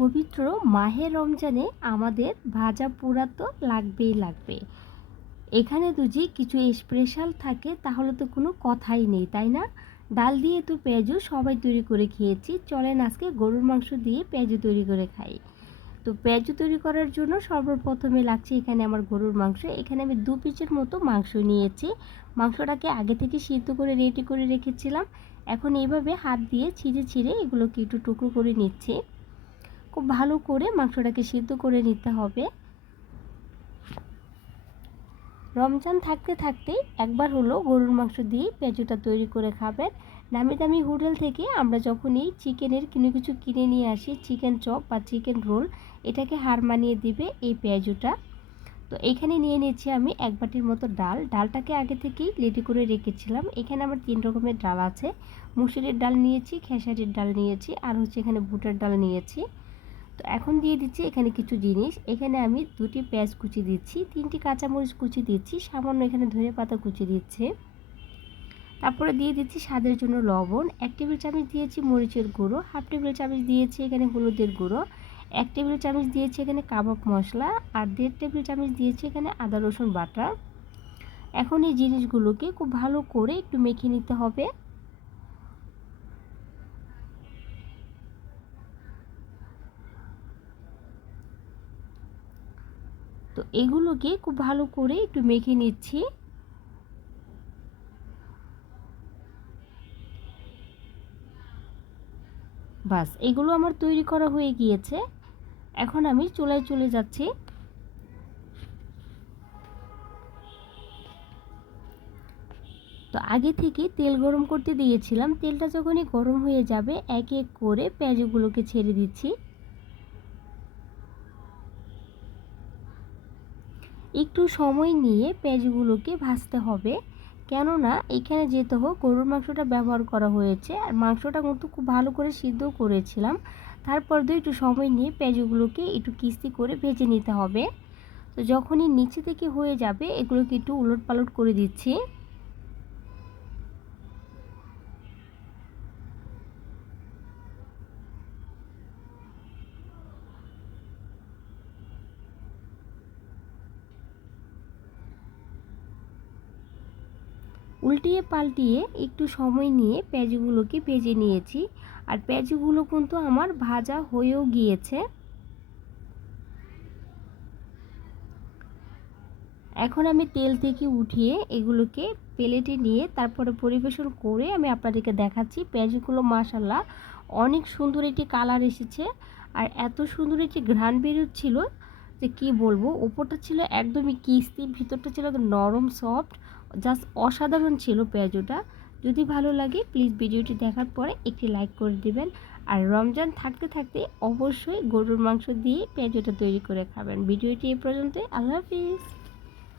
পবিত্র মাহে রমজানে আমাদের ভাজা পোড়া তো লাগবেই লাগবে। এখানে যদি কিছু স্পেশাল থাকে তাহলে তো কোনো কথাই নেই, তাই না? ডাল দিয়ে তো পেঁয়াজু সবাই তৈরি করে খেয়েছি, চলেন আজকে গরুর মাংস দিয়ে পেঁয়াজু তৈরি করে খাই। তো পেঁয়াজু তৈরি করার জন্য সর্বপ্রথমে লাগছে এখানে আমার গরুর মাংস। এখানে আমি 2 পিসের মতো মাংস নিয়েছি। মাংসটাকে আগে থেকে সিদ্ধ করে রেডি করে রেখেছিলাম। এখন এইভাবে হাত দিয়ে ছিঁড়ে ছিঁড়ে এগুলোকে একটু টুকরো করে নিচ্ছি। খুব ভালো করে মাংসটাকে সিদ্ধ করে নিতে হবে। রমজান থাকতে থাকতেই একবার হলো গরুর মাংস দিয়ে পেঁয়াজুটা তৈরি করে খাবেন। দামি দামি হোটেল থেকে আমরা যখনই চিকেনের কোনো কিছু কিনে নিয়ে আসি, চিকেন চপ বা চিকেন রোল, এটাকে হার মানিয়ে দিবে এই পেঁয়াজুটা। তো এখানে নিয়ে নিয়েছি আমি 1 বাটির মতো ডাল। ডালটাকে আগে থেকেই রেডি করে রেখেছিলাম। এখানে আমার 3 রকমের ডাল আছে। মুসুরির ডাল নিয়েছি, খেসারির ডাল নিয়েছি, আর হচ্ছে এখানে বুটের ডাল নিয়েছি। তো এখন দিয়ে দিচ্ছি এখানে কিছু জিনিস। এখানে আমি 2টি পেঁয়াজ কুচি দিচ্ছি, 3টি কাঁচামরিচ কুচি দিচ্ছি, সামান্য এখানে ধনেপাতা কুচি দিচ্ছি। তারপরে দিয়ে দিচ্ছি স্বাদের জন্য লবণ। 1 টেবিল চামচ দিয়েছি মরিচের গুঁড়ো, 1/2 টেবিল চামচ দিয়েছি এখানে হলুদের গুঁড়ো, 1 টেবিল চামচ দিয়েছি এখানে কাবাব মশলা, আর 1.5 টেবিল চামচ দিয়েছি এখানে আদা রসুন বাটা। এখন এই জিনিসগুলোকে খুব ভালো করে একটু মেখে নিতে হবে। তো এগুলোকে খুব ভালো করে একটু মেখে নিচ্ছি। বাস, এগুলো আমার তৈরি করা হয়ে গিয়েছে। এখন আমি চুলায় চলে যাচ্ছি। তো আগে থেকে তেল গরম করতে দিয়েছিলাম। তেলটা যখনই গরম হয়ে যাবে এক এক করে পেঁয়াজগুলোকে ছেড়ে দিচ্ছি। একটু সময় নিয়ে পেঁয়াজগুলোকে ভাজতে হবে, কেননা এখানে যেতে হোক গরুর মাংসটা ব্যবহার করা হয়েছে, আর মাংসটা কিন্তু খুব ভালো করে সিদ্ধ করেছিলাম। তারপর দিয়ে একটু সময় নিয়ে পেঁয়াজগুলোকে একটু কিস্তি করে ভেজে নিতে হবে। তো যখনই নিচে থেকে হয়ে যাবে এগুলোকে একটু উলট পালট করে দিচ্ছি। উল্টিয়ে পাল্টিয়ে একটু সময় নিয়ে পেঁয়াজগুলোকে ভেজে নিয়েছি, আর পেঁয়াজগুলো কিন্তু আমার ভাজা হয়েও গিয়েছে। এখন আমি তেল থেকে উঠিয়ে এগুলোকে প্লেটে নিয়ে তারপরে পরিবেশন করে আমি আপনাদেরকে দেখাচ্ছি। পেঁয়াজগুলো মাশাআল্লাহ অনেক সুন্দর একটি কালার এসেছে, আর এত সুন্দর একটি ঘ্রাণ বেরোচ্ছিল যে কি বলবো। উপরটা ছিল একদমই ক্রিস্পি, ভিতরটা ছিল একদম নরম সফট, জাস্ট অসাধারণ ছিল পেঁয়াজুটা। যদি ভালো লাগে প্লিজ ভিডিওটি দেখার পরে একটি লাইক করে দিবেন। আর রমজান থাকতে থাকতে অবশ্যই গরুর মাংস দিয়ে পেঁয়াজুটা তৈরি করে খাবেন। ভিডিওটি এই পর্যন্তই। আল্লাহ হাফিজ।